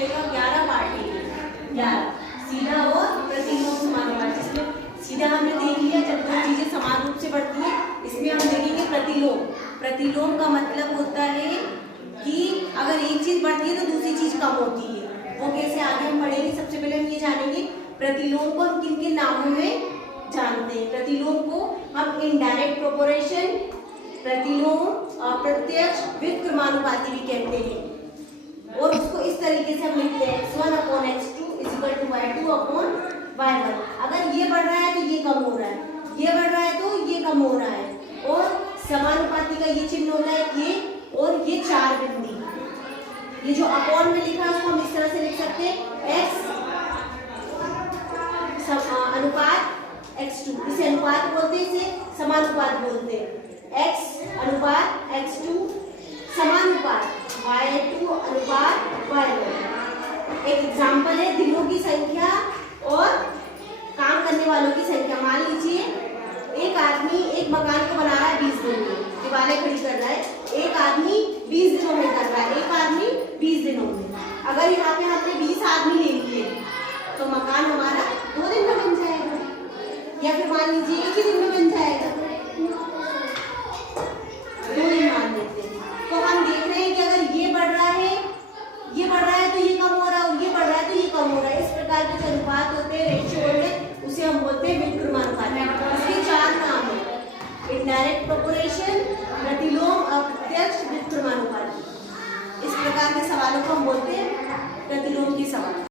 पूछेगा 11 पार्टी 11 सीधा और प्रतिलोम समानुपाती। इसमें सीधा हमने देख लिया जब दो चीजें समान रूप से बढ़ती है। इसमें हम देखेंगे प्रतिलोम। प्रतिलोम का मतलब होता है कि अगर एक चीज बढ़ती है तो दूसरी चीज कम होती है। वो कैसे आगे हम पढ़ेंगे। सबसे पहले हम ये जानेंगे प्रतिलोम को हम किन किन नामों में जानते हैं। प्रतिलोम को हम इनडायरेक्ट प्रोपोर्शन, प्रतिलोम अप्रत्यक्ष व्युत्क्रमानुपाती भी कहते हैं। और उसको इस तरीके से हम लिखते हैं x1/x2 = y2/y1। अगर ये बढ़ रहा है तो ये कम हो रहा है, ये बढ़ रहा है तो ये कम हो रहा है। और समानुपाती का ये चिन्ह होता है ये, और ये 4 बिंदी। ये जो अपॉन में लिखा है उसको हम इस तरह से लिख सकते हैं x अनुपात x2। इसे अनुपात बोलते हैं, इसे समानुपात बोलते हैं। x अनुपात x2 समानुपात y2/y1। एक एग्जाम्पल है दिनों की संख्या और काम करने वालों की संख्या। मान लीजिए एक आदमी एक मकान को बना रहा है 20 दिन में, दीवारें खड़ी कर रहा है। एक आदमी 20 दिनों में कर रहा है, एक आदमी 20 दिनों में। अगर यहाँ पे हमने 20 आदमी ले लिए तो मकान हमारा 2 दिन में बन जाएगा, या फिर मान लीजिए 1 ही दिन में बन जाएगा।